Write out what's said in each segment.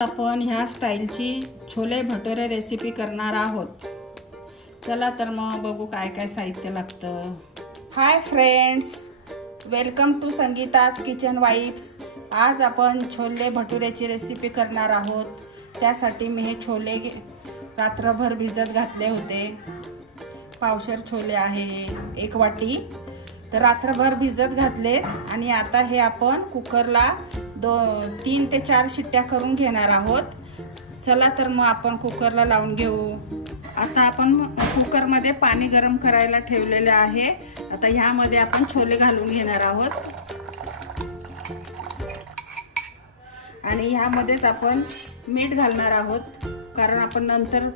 आपण ह्या स्टाईलची छोले भटुरे रेसिपी करणार आहोत। चला तर मग बघू काय काय साहित्य लागतं। Hi friends, welcome to Sangeeta's kitchen vibes. आज आपण छोले भटुरेची रेसिपी करणार आहोत। त्यासाठी मी हे छोले रात्रभर भिजत घातले होते। पावशेर छोले आहे, 1 वाटी, तर रात्रभर भिजत घातले आणि आता हे आपण कुकरला 3 ते 4 शिट्ट्या करून घेणार आहोत। चला तर मग आपण कुकरला लावून घेऊ। आता आपण कुकरमध्ये पाणी गरम करायला ठेवलेले आहे। आता ह्यामध्ये आपण छोले घालून घेणार आहोत आणि ह्यामध्येच आपण मीठ घालणार आहोत, कारण आपण नंतर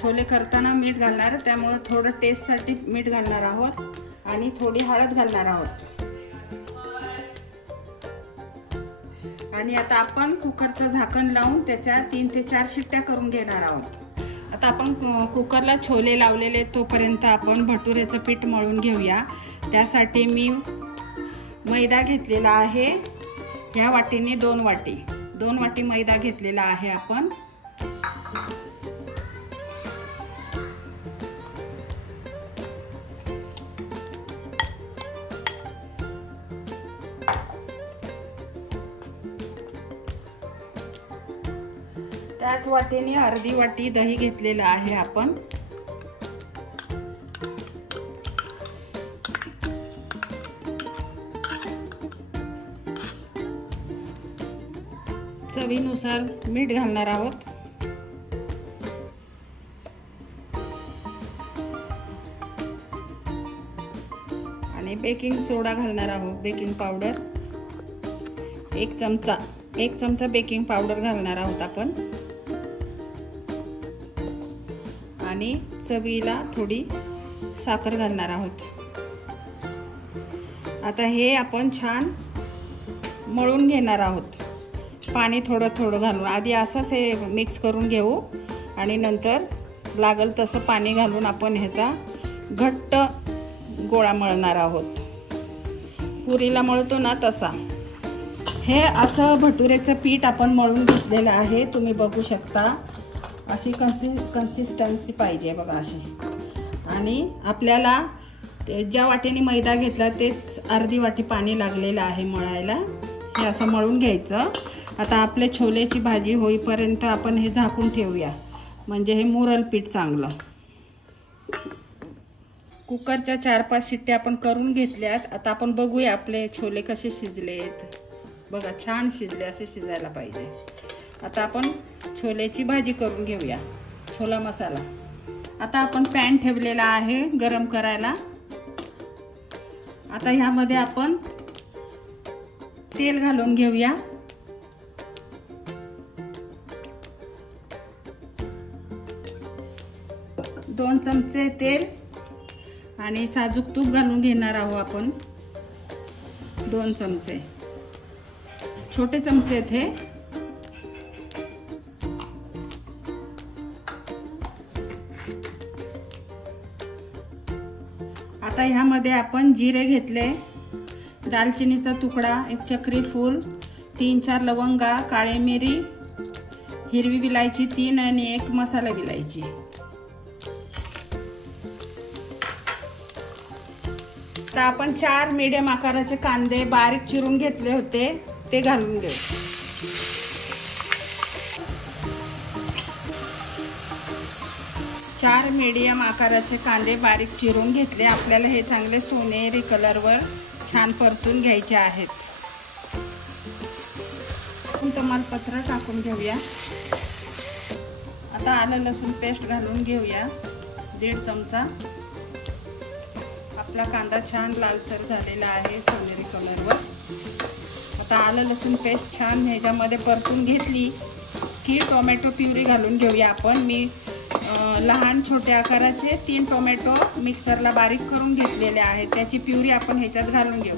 छोले करताना मीठ घालणार, त्यामुळे थोडं टेस्टसाठी मीठ घालणार आहोत आणि थोडी हळद घालणार आहोत। आणि आता आपण कुकरचं झाकण लावून त्याच्या 3 ते 4 शिट्ट्या करून घेणार आहोत। आता आपण कुकरला छोले लावलेले, तोपर्यंत आपण भटुरेचं पीठ मळून घेऊया। त्यासाठी मी मैदा घेतलेला आहे। ह्या वाटीने 2 वाटी मैदा घेतलेला आहे आपण। त्याच वाटीने अर्धी वाटी दही घेतलेला आहे आपण। चवीनुसार मीठ घालणार आहोत आणि बेकिंग सोडा घालणार आहोत, बेकिंग पावडर 1 चमचा बेकिंग पावडर घालणार आहोत आपण। आणि चवीला थोडी साखर घालणार आहोत। आता हे आपण छान मळून घेणार आहोत, पाणी थोडं थोडं घालून। आधी असंच हे मिक्स करून घेऊ आणि नंतर लागल तसं पाणी घालून आपण ह्याचा घट्ट गोळा मळणार आहोत, पुरीला मळतो ना तसा। हे असं भटुरेचं पीठ आपण मळून घेतलेलं आहे, तुम्ही बघू शकता। अशी कन्सिस्टन्सी पाहिजे बघा अशी। आणि आपल्याला ज्या वाटीने मैदा घेतला तेच अर्धी वाटी पाणी लागलेलं आहे मळायला। हे असं मळून घ्यायचं। आता आपले छोलेची भाजी होईपर्यंत आपण हे झाकून ठेवूया, म्हणजे हे मुरल पीठ चांगलं। कुकरच्या 4-5 शिट्ट्या आपण करून घेतल्यात। आता आपण बघूया आपले छोले कसे शिजलेत। बघा छान शिजले, असे शिजायला पाहिजे। आता आपण छोलेची भाजी करून घेऊया, छोला मसाला। आता आपण पॅन ठेवलेला आहे गरम करायला। आता ह्यामध्ये आपण तेल घालून घेऊया। दोन चमचे तेल आणि साजूक तूप घालून घेणार आहोत आपण। 2 चमचे, छोटे चमचे थे। आता ह्यामध्ये आपण जिरे घेतले, दालचिनीचा तुकडा, 1 चक्री फूल, 3-4 लवंगा, काळे मिरी, हिरवी विलायची 3 आणि 1 मसाला विलायची। आता आपण 4 मीडियम आकाराचे कांदे बारीक चिरून घेतले होते, ते घालून घेऊ। चार मीडियम आकाराचे कांदे बारीक चिरून घेतले। आपल्याला हे चांगले सोनेरी कलरवर छान परतून घ्यायचे आहेत। तमालपत्र टाकून घेऊया। आता आलं लसूण पेस्ट घालून घेऊया, 1.5 चमचा। आपला कांदा छान लालसर झालेला आहे सोनेरी कलरवर। आता आलं लसूण पेस्ट छान ह्याच्यामध्ये परतून घेतली की टोमॅटो प्युरी घालून घेऊया आपण। मी लहान छोट्या आकाराचे 3 टोमॅटो मिक्सरला बारीक करून घेतलेले आहेत, त्याची प्युरी आपण ह्याच्यात घालून घेऊ।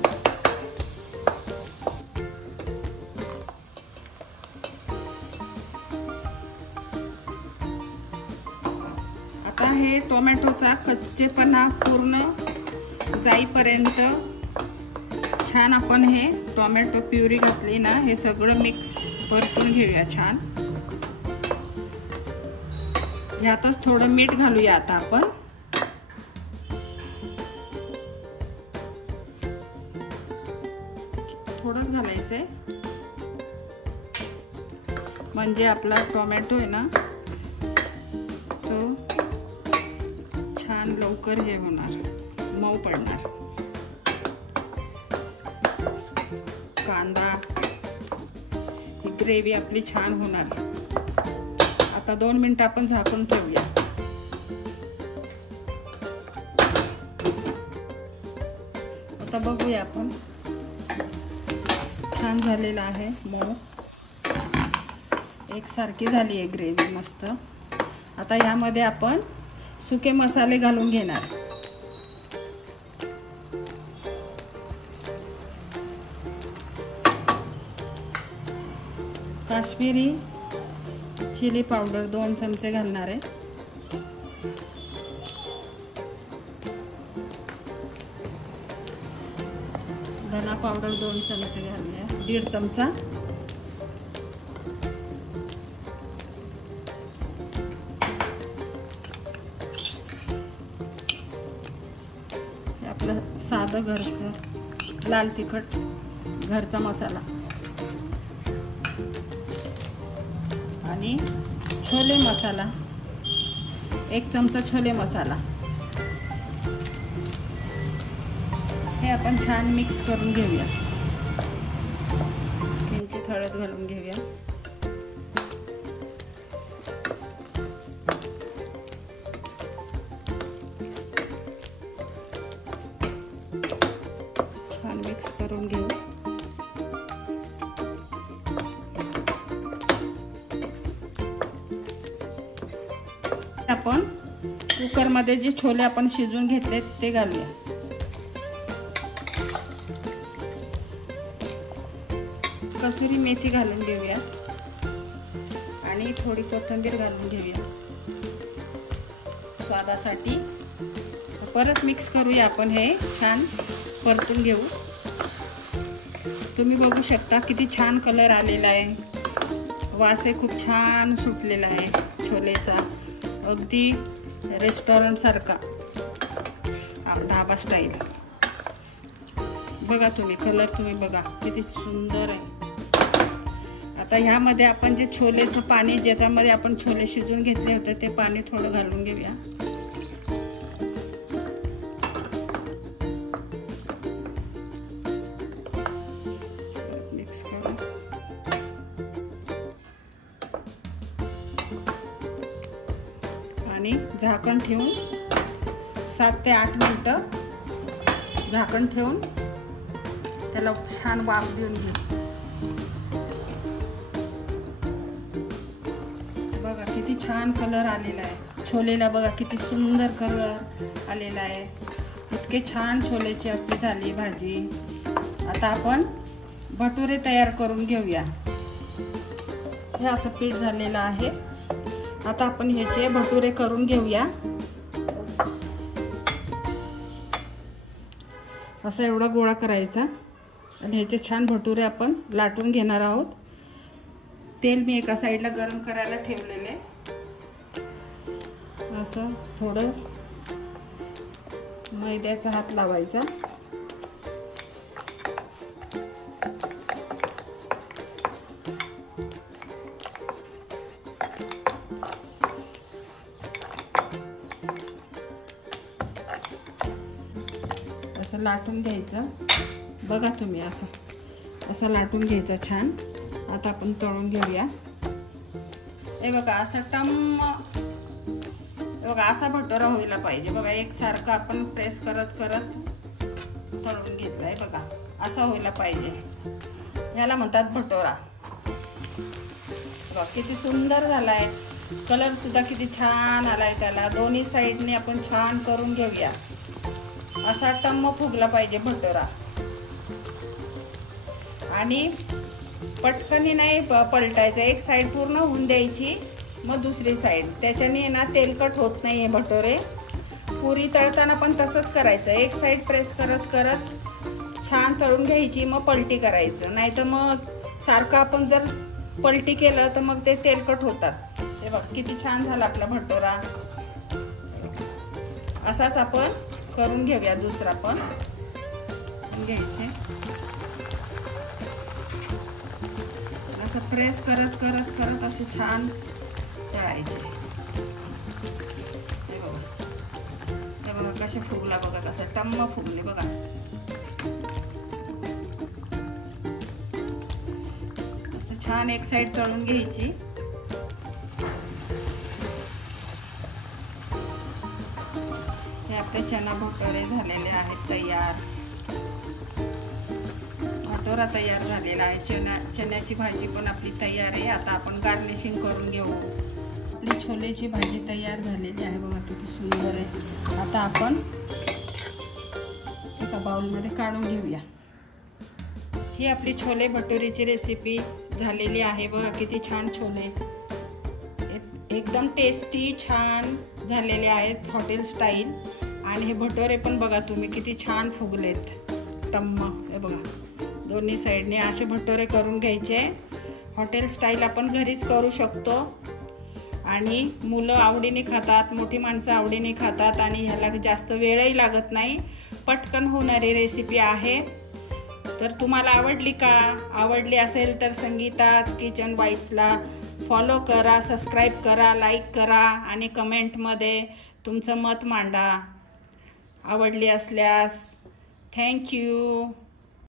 आता हे टोमॅटोचा कच्चेपणा पूर्ण जाईपर्यंत छान आपण हे टोमॅटो प्युरी घातली ना, हे सगळं मिक्स परतून घेऊया छान। यातच थोडं मीठ घालूया आता आपण. थोडंच घालायचंय म्हणजे आपला टोमॅटो आहे ना तो छान लवकर हे होणार, मऊ पडणार. कांदा, ही ग्रेव्ही आपली छान होणार. आता 2 मिनिटं आपण झाकून ठेवूया. आता बघूया आपण. छान झालेला आहे, मऊ एकसारखी झाली आहे ग्रेव्ही मस्त. आता यामध्ये आपण सुके मसाले घालून घेणार. काश्मीरी चिली पावडर 2 चमचे घालणार आहे. धना पावडर 2 चमचे घालूया, 1.5 चमचा. आपलं साधं घरचं लाल तिखट घरचा मसाला आणि छोले मसाला 1 चमचा छोले मसाला. हे आपण छान मिक्स करून घेऊया. किंचित हळद घालून घेऊया. छान मिक्स करून घेऊ. आपण कुकरमध्ये जे छोले आपण शिजवून घेतले ते घालूया. कसुरी मेथी घालून घेऊया आणि थोडी कोथिंबीर घालून घेऊया स्वादासाठी. परत मिक्स करूया आपण. हे छान परतून घेऊ. तुम्ही बघू शकता किती छान कलर आलेला आहे. वासही खूप छान सुटलेला आहे छोलेचा, अगदी रेस्टॉरंट सारखा, ढाबा स्टाईल. बघा तुम्ही कलर, तुम्ही बघा किती सुंदर आहे. आता ह्यामध्ये आपण जे छोलेचं पाणी, ज्याच्यामध्ये आपण छोले शिजवून घेतले होते ते पाणी थोडं घालून घेऊया. मिक्स करून आणि झाकण ठेवून 7 ते 8 मिनिटं झाकण ठेवून त्याला छान वाफ देऊन घेऊ. बघा किती छान कलर आलेला आहे छोलेला. बघा किती सुंदर कलर आलेला आहे. इतके छान छोलेची आपली झाली भाजी. आता आपण भटुरे तयार करून घेऊया. हे असं पीठ झालेलं आहे. आता आपण ह्याचे भटुरे करून घेऊया. असा एवढा गोळा करायचा आणि ह्याचे छान भटुरे आपण लाटून घेणार आहोत. तेल मी एका साईडला गरम करायला ठेवलेले. असं थोडं मैद्याचा हात लावायचा. असं लाटून घ्यायचं. बघा तुम्ही असं लाटून घ्यायचं छान. आता आपण तळून घेऊया. हे बघा असं बघा असा भटुरा व्हायला पाहिजे. बघा एकसारखं आपण प्रेस करत करत तळून घेतलाय. बघा असा व्हायला पाहिजे. ह्याला म्हणतात भटुरा. बघा किती सुंदर झालाय. कलर सुद्धा किती छान आलाय त्याला. दोन्ही साईडने आपण छान करून घेऊया. असा टम्म फुगला पाहिजे भटुरा. आणि पटकनी नाही पलटायचं. एक साईड पूर्ण होऊन द्यायची, मग दुसरी साईड. त्याच्याने ना तेलकट होत नाही हे भटुरे. पुरी तळताना पण तसंच करायचं. एक साईड प्रेस करत करत छान तळून घ्यायची, मग पलटी करायचं. नाही तर मग सारखं आपण जर पलटी केलं तर मग ते तेलकट होतात। हे बघ किती छान झाला आपला भटोरा। असाच आपण करून घेऊया, दुसरा पण घ्यायचे। असं प्रेस करत करत करत असे छान तळायचे। हे बघा कसे फुगला बघा, कसं टम्म फुगले बघा। असं छान एक साइड तळून घ्यायची। हे आपले चना भटोरे झालेले आहेत तयार। भटोरा तयार झालेला आहे। चण्याची भाजी पण आपली तयार आहे। आता आपण गार्निशिंग करून घेऊ। आपली छोलेची भाजी तयार झालेली आहे बघा, किती सुंदर आहे। आता आपण एका बाउलमध्ये काढून घेऊया। ही आपली छोले भटोरीची रेसिपी झालेली आहे बघा, किती छान छोले, एकदम टेस्टी छान झालेले आहेत, हॉटेल स्टाईल। आणि हे भटोरे पण बघा तुम्ही किती छान फुगलेत टम्म। हे बघा दोन्ही साईडने असे भटोरे करून घ्यायचे। हॉटेल स्टाईल आपण घरीच करू शकतो आणि मुलं आवडीने खातात, मोठी माणसं आवडीने खातात आणि ह्याला जास्त वेळही लागत नाही, पटकन होणारी रेसिपी आहे। तर तुम्हाला आवडली का? आवडली असेल तर संगीताज किचन बाईट्सला फॉलो करा, सबस्क्राईब करा, लाईक करा आणि कमेंटमध्ये तुमचं मत मांडा आवडली असल्यास। थँक्यू।